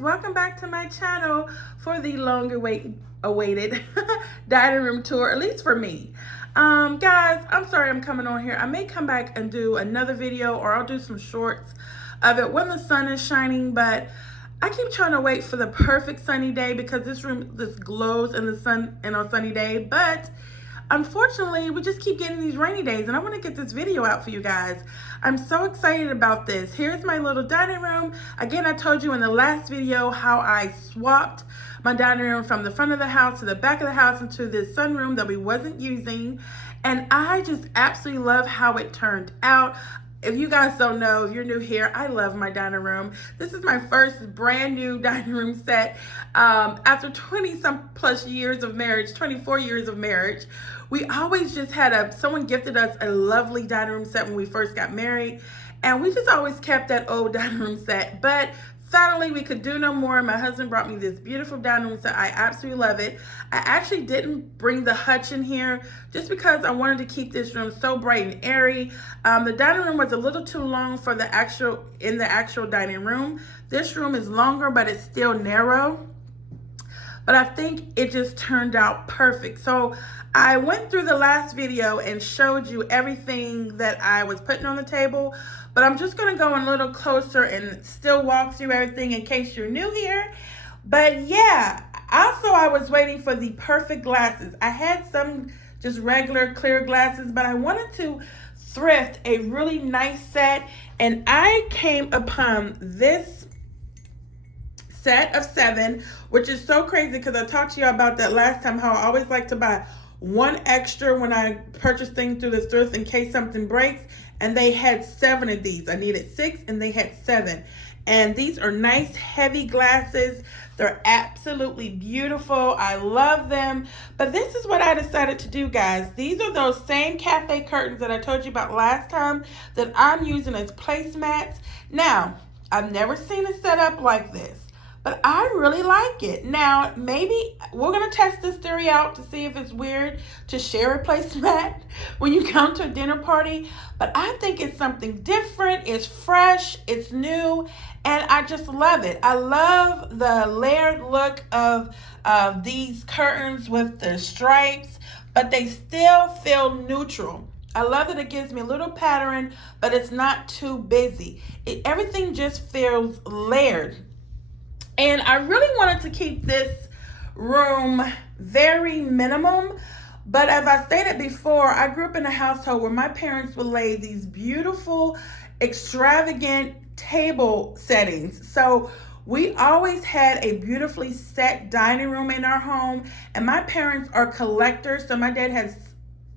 welcome back to my channel for the long awaited dining room tour, at least for me. Guys, I'm sorry I'm coming on here. I may come back and do another video, or I'll do some shorts of it when the sun is shining, but I keep trying to wait for the perfect sunny day because this room just glows in the sun and on a sunny day. But unfortunately, we just keep getting these rainy days, and I want to get this video out for you guys. I'm so excited about this. Here's my little dining room. Again, I told you in the last video how I swapped my dining room from the front of the house to the back of the house into this sunroom that we wasn't using. And I just absolutely love how it turned out. If you guys don't know, if you're new here, I love my dining room. This is my first brand new dining room set after 20-some plus years of marriage, 24 years of marriage. We always just had someone gifted us a lovely dining room set when we first got married, and we just always kept that old dining room set. But finally, we could do no more. My husband brought me this beautiful dining room set. I absolutely love it. I actually didn't bring the hutch in here just because I wanted to keep this room so bright and airy. The dining room was a little too long for the actual dining room. This room is longer, but it's still narrow. But I think it just turned out perfect. So I went through the last video and showed you everything that I was putting on the table, but I'm just gonna go a little closer and still walk through everything in case you're new here. But yeah, also I was waiting for the perfect glasses. I had some just regular clear glasses, but I wanted to thrift a really nice set, and I came upon this set of 7, which is so crazy because I talked to you about that last time, how I always like to buy one extra when I purchase things through the thrift in case something breaks, and they had 7 of these. I needed 6 and they had 7. And these are nice heavy glasses. They're absolutely beautiful. I love them. But this is what I decided to do, guys. These are those same cafe curtains that I told you about last time that I'm using as placemats. Now, I've never seen a setup like this, but I really like it. Now, maybe we're gonna test this theory out to see if it's weird to share a placemat when you come to a dinner party, but I think it's something different, it's fresh, it's new, and I just love it. I love the layered look of these curtains with the stripes, but they still feel neutral. I love that it gives me a little pattern, but it's not too busy. Everything just feels layered. And I really wanted to keep this room very minimum, but as I stated before, I grew up in a household where my parents would lay these beautiful, extravagant table settings. So we always had a beautifully set dining room in our home, and my parents are collectors, so my dad has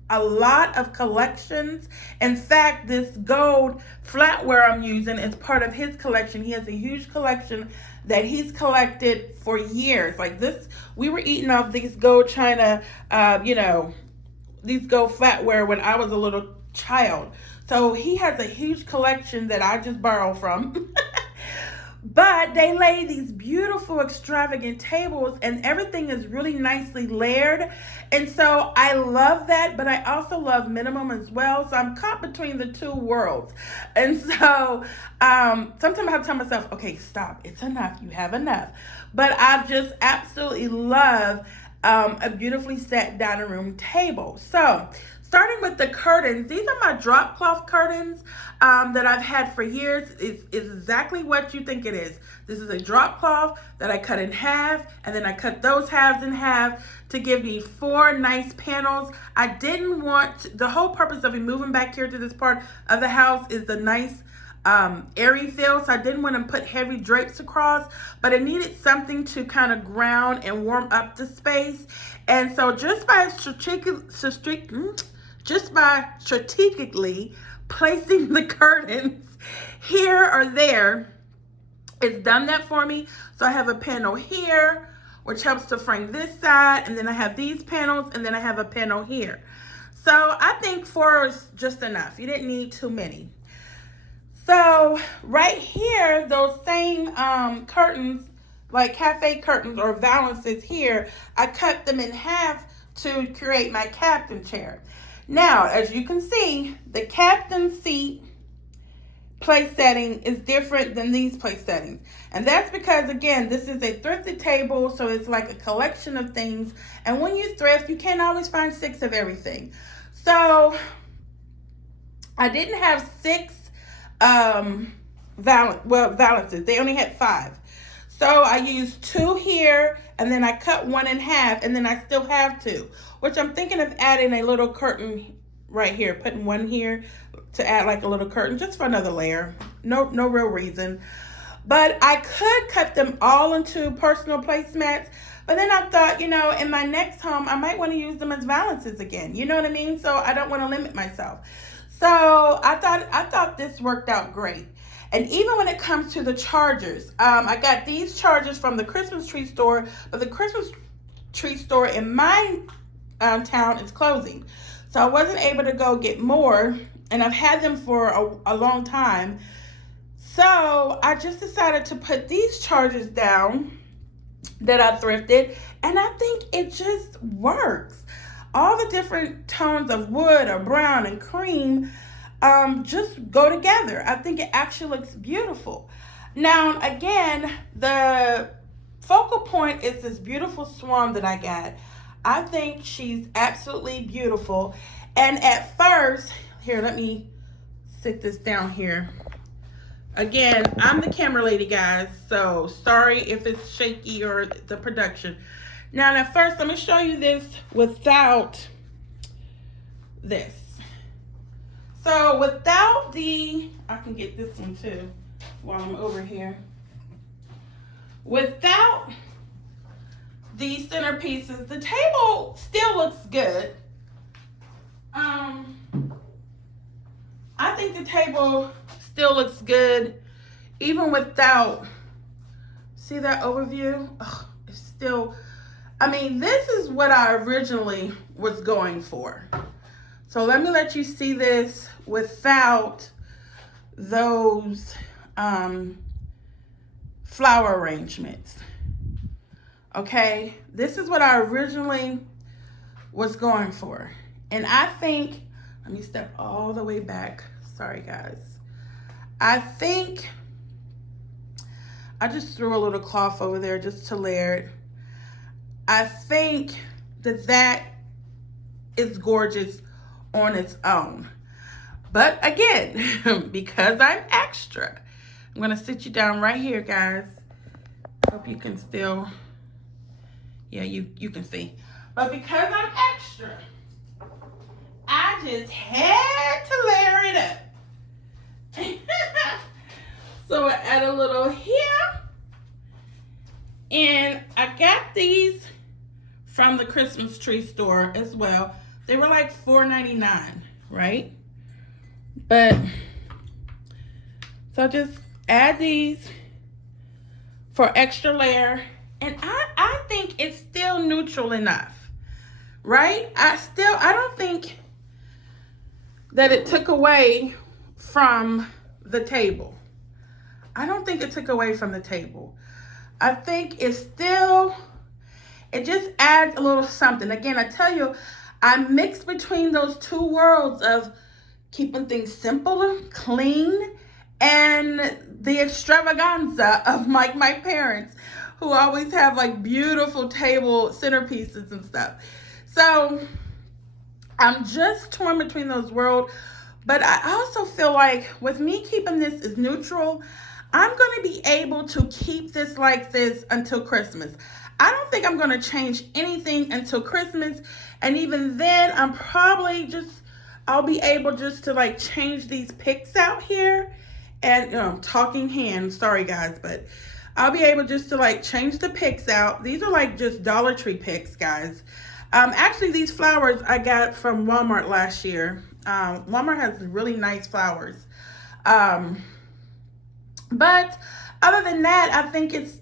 a lot of collections. In fact, this gold flatware I'm using is part of his collection. He has a huge collection that he's collected for years. Like this, we were eating off these gold china, these gold flatware when I was a little child. So he has a huge collection that I just borrow from. But they lay these beautiful, extravagant tables, and everything is really nicely layered. And so I love that, but I also love minimum as well. So I'm caught between the two worlds. And so sometimes I have to tell myself, okay, stop. It's enough. You have enough. But I just absolutely love a beautifully set dining room table. So starting with the curtains, these are my drop cloth curtains that I've had for years. It's exactly what you think it is. This is a drop cloth that I cut in half, and then I cut those halves in half to give me 4 nice panels. I didn't want, the whole purpose of me moving back here to this part of the house is the nice airy feel, so I didn't want to put heavy drapes across, but I needed something to kind of ground and warm up the space. And so just by strategically placing the curtains here or there, it's done that for me. So I have a panel here, which helps to frame this side, and then I have these panels, and then I have a panel here. So I think 4 is just enough. You didn't need too many. So right here, those same curtains, like cafe curtains or valances here, I cut them in half to create my captain chair. Now, as you can see, the captain seat place setting is different than these place settings. And that's because, again, this is a thrifted table, so it's like a collection of things. And when you thrift, you can't always find 6 of everything. So I didn't have 6 valances. They only had 5. So I used 2 here, and then I cut 1 in half, and then I still have 2, which I'm thinking of adding a little curtain right here, putting 1 here to add like a little curtain just for another layer. No real reason. But I could cut them all into personal placemats, but then I thought, you know, in my next home, I might want to use them as valances again. You know what I mean? So I don't want to limit myself. So I thought this worked out great. And even when it comes to the chargers, I got these chargers from the Christmas tree store, but the Christmas tree store in my town is closing. So I wasn't able to go get more, and I've had them for a long time. So I just decided to put these chargers down that I thrifted, and I think it just works. All the different tones of wood or brown and cream just go together. I think it actually looks beautiful. Now, again, the focal point is this beautiful swan that I got. I think she's absolutely beautiful. And at first, here, let me sit this down here. Again, I'm the camera lady, guys, so sorry if it's shaky or the production. Now, at first, let me show you this without this. So without I can get this one too while I'm over here. Without these centerpieces, the table still looks good. I think the table still looks good even without, see that overview? Oh, it's still, I mean, this is what I originally was going for. So let me let you see this without those flower arrangements. Okay, this is what I originally was going for. And I think, let me step all the way back. Sorry, guys. I think I just threw a little cloth over there just to layer it. I think that is gorgeous on its own. But again, because I'm extra, I'm gonna sit you down right here, guys. Hope you can still, yeah, you can see. But because I'm extra, I just had to layer it up. So I add a little here. And I got these from the Christmas tree store as well. They were like $4.99, right? But, so just add these for extra layer. And I think it's still neutral enough, right? I don't think that it took away from the table. I don't think it took away from the table. I think it just adds a little something. Again, I tell you, I mixed between those two worlds of keeping things simple, clean, and the extravaganza of my parents, who always have like beautiful table centerpieces and stuff. So I'm just torn between those worlds. But I also feel like with me keeping this as neutral, I'm going to be able to keep this like this until Christmas. I don't think I'm going to change anything until Christmas. And even then, I'll be able just to like change these picks out here. And talking hands, sorry guys, but I'll be able just to like change the picks out. These are like just Dollar Tree picks, guys. Actually, these flowers I got from Walmart last year. Walmart has really nice flowers. But other than that, I think it's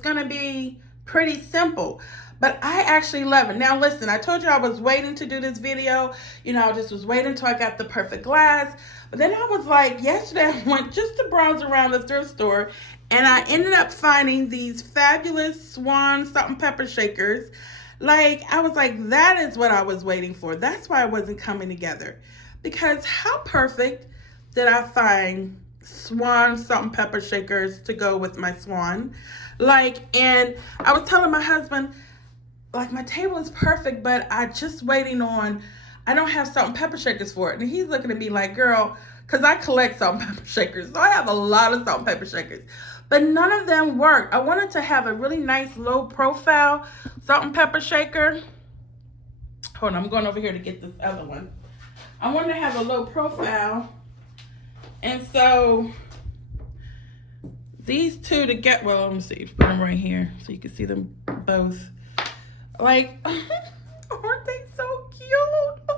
going to be pretty simple. But I actually love it. Now, listen, I told you I was waiting to do this video. I just was waiting until I got the perfect glass. But then I was like, yesterday I went just to browse around the thrift store, and I ended up finding these fabulous Swan salt and pepper shakers. Like, I was like, that is what I was waiting for. That's why it wasn't coming together. Because how perfect that I find Swan salt and pepper shakers to go with my Swan. Like, and I was telling my husband, like, my table is perfect, but I just waiting on, I don't have salt and pepper shakers for it. And he's looking at me like, girl, because I collect salt and pepper shakers. So I have a lot of salt and pepper shakers. But none of them work. I wanted to have a really nice low profile salt and pepper shaker. Hold on, I'm going over here to get this other one. I wanted to have a low profile. And so these two to get, well, let me see, put them right here so you can see them both. Like, aren't they so cute?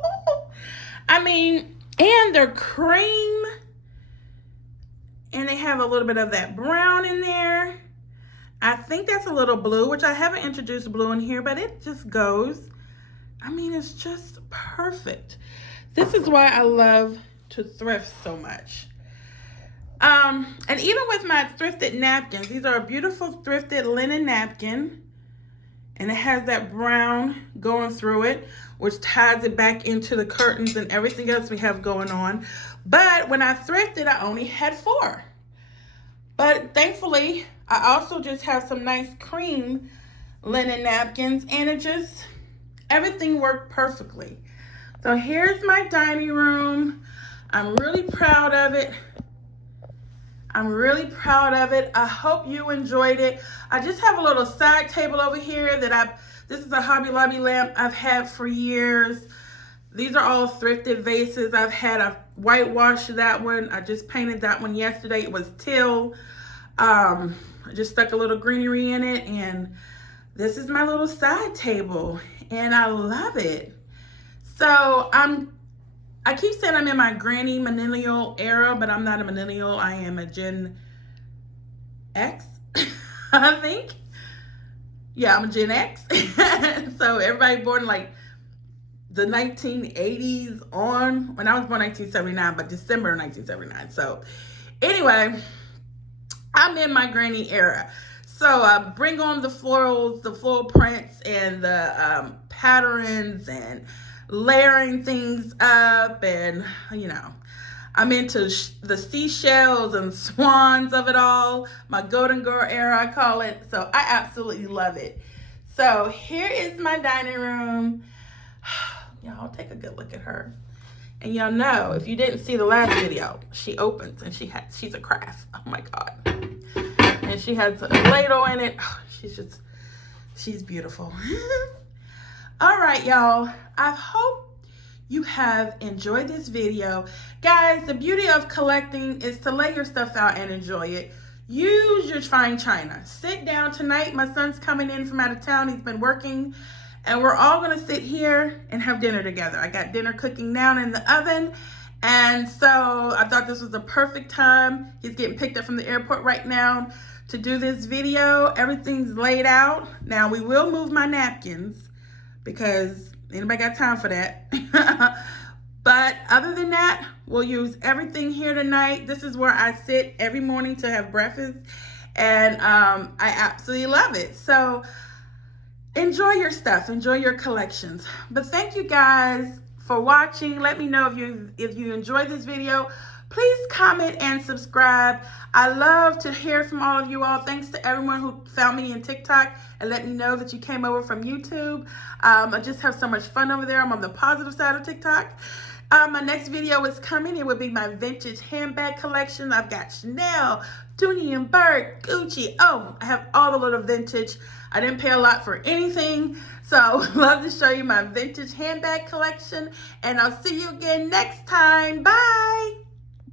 I mean, and they're cream. And they have a little bit of that brown in there. I think that's a little blue, which I haven't introduced blue in here, but it just goes. I mean, it's just perfect. This is why I love to thrift so much. And even with my thrifted napkins, these are a beautiful thrifted linen napkin. And it has that brown going through it, which ties it back into the curtains and everything else we have going on. But when I thrifted, I only had 4. But thankfully, I also just have some nice cream linen napkins, and it just, everything worked perfectly. So here's my dining room. I'm really proud of it. I'm really proud of it. I hope you enjoyed it. I just have a little side table over here that this is a Hobby Lobby lamp I've had for years. These are all thrifted vases. I've whitewashed that one. I just painted that one yesterday. It was teal. I just stuck a little greenery in it, and this is my little side table, and I love it. So I keep saying I'm in my granny millennial era, but I'm not a millennial. I am a Gen X, I think. Yeah, I'm a Gen X. So everybody born like the 1980s on, when I was born 1979, but December 1979. So anyway, I'm in my granny era. So bring on the florals, the floral prints, and the patterns, and layering things up, and you know, I'm into the seashells and swans of it all. My golden girl era, I call it. So I absolutely love it. So here is my dining room. Y'all take a good look at her. And y'all know, if you didn't see the last video, she opens and she's a craft. Oh my God. And she has a ladle in it. Oh, she's beautiful. All right, y'all. I hope you have enjoyed this video. Guys, the beauty of collecting is to lay your stuff out and enjoy it. Use your fine china. Sit down tonight. My son's coming in from out of town. He's been working. And we're all going to sit here and have dinner together. I got dinner cooking down in the oven. And so I thought this was the perfect time. He's getting picked up from the airport right now to do this video. Everything's laid out. Now we will move my napkins because anybody got time for that? But other than that, we'll use everything here tonight. This is where I sit every morning to have breakfast. And I absolutely love it. So enjoy your stuff, enjoy your collections. But thank you guys for watching. Let me know if you enjoyed this video. Please comment and subscribe. I love to hear from all of you all. Thanks to everyone who found me in TikTok and let me know that you came over from YouTube. I just have so much fun over there. I'm on the positive side of TikTok. My next video is coming. It will be my vintage handbag collection. I've got Chanel, Dooney & Burke, Gucci. Oh, I have all the little vintage. I didn't pay a lot for anything. So love to show you my vintage handbag collection. And I'll see you again next time. Bye.